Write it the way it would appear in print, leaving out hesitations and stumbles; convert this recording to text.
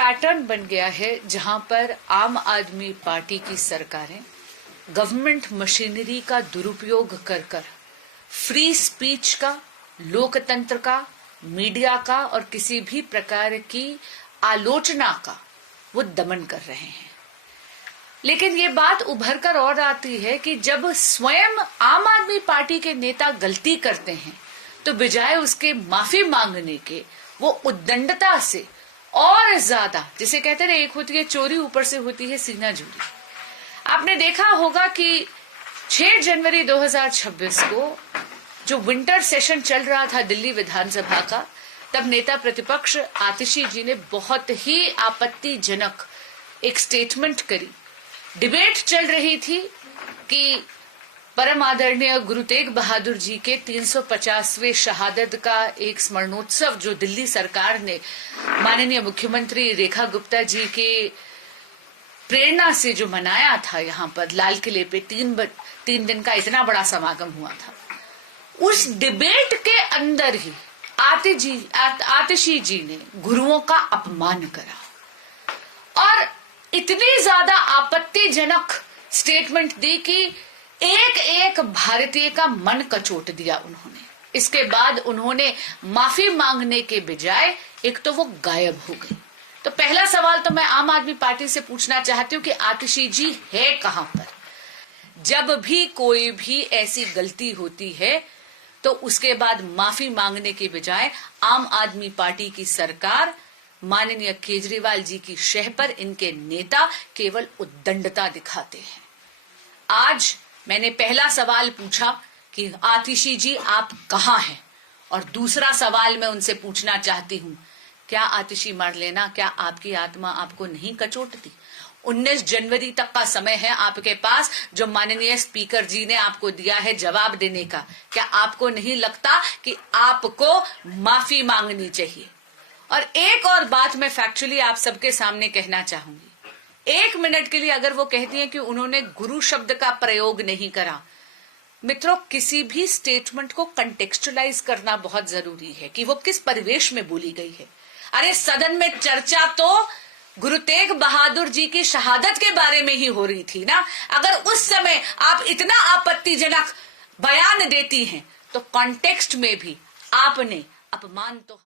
Pattern बन गया है जहां पर आम आदमी पार्टी की सरकारें गवर्नमेंट मशीनरी का दुरुपयोग कर कर फ्री स्पीच का, लोकतंत्र का, मीडिया का और किसी भी प्रकार की आलोचना का वो दमन कर रहे हैं। लेकिन ये बात उभर कर और आती है कि जब स्वयं आम आदमी पार्टी के नेता गलती करते हैं तो बजाय उसके माफी मांगने के वो उद्दंडता से और ज्यादा, जिसे कहते हैं एक होती है चोरी, ऊपर से होती है सीना जोरी। आपने देखा होगा कि 6 जनवरी 2026 को जो विंटर सेशन चल रहा था दिल्ली विधानसभा का, तब नेता प्रतिपक्ष आतिशी जी ने बहुत ही आपत्तिजनक एक स्टेटमेंट करी। डिबेट चल रही थी कि परम आदरणीय गुरु तेग बहादुर जी के 350वें शहादत का एक स्मरणोत्सव जो दिल्ली सरकार ने माननीय मुख्यमंत्री रेखा गुप्ता जी के प्रेरणा से जो मनाया था, यहाँ पर लाल किले पे 3 दिन का इतना बड़ा समागम हुआ था, उस डिबेट के अंदर ही आतिशी जी ने गुरुओं का अपमान करा और इतनी ज्यादा आपत्तिजनक स्टेटमेंट दी कि एक भारतीय का मन कचोट दिया उन्होंने। इसके बाद उन्होंने माफी मांगने के बजाय एक तो वो गायब हो गई। तो पहला सवाल तो मैं आम आदमी पार्टी से पूछना चाहती हूँ कि आतिशी जी है कहां पर? जब भी कोई भी ऐसी गलती होती है तो उसके बाद माफी मांगने के बजाय आम आदमी पार्टी की सरकार, माननीय केजरीवाल जी की शह पर इनके नेता केवल उद्दंडता दिखाते हैं। आज मैंने पहला सवाल पूछा कि आतिशी जी आप कहां हैं, और दूसरा सवाल मैं उनसे पूछना चाहती हूं, क्या आतिशी मर लेना, क्या आपकी आत्मा आपको नहीं कचोटती? 19 जनवरी तक का समय है आपके पास, जो माननीय स्पीकर जी ने आपको दिया है जवाब देने का। क्या आपको नहीं लगता कि आपको माफी मांगनी चाहिए? और एक और बात मैं फैक्चुअली आप सबके सामने कहना चाहूंगी। 1 मिनट के लिए अगर वो कहती हैं कि उन्होंने गुरु शब्द का प्रयोग नहीं करा, मित्रों किसी भी स्टेटमेंट को कंटेक्चुअलाइज करना बहुत जरूरी है कि वो किस परिवेश में बोली गई है। अरे सदन में चर्चा तो गुरु तेग बहादुर जी की शहादत के बारे में ही हो रही थी ना। अगर उस समय आप इतना आपत्तिजनक बयान देती हैं तो कॉन्टेक्स्ट में भी आपने अपमान तो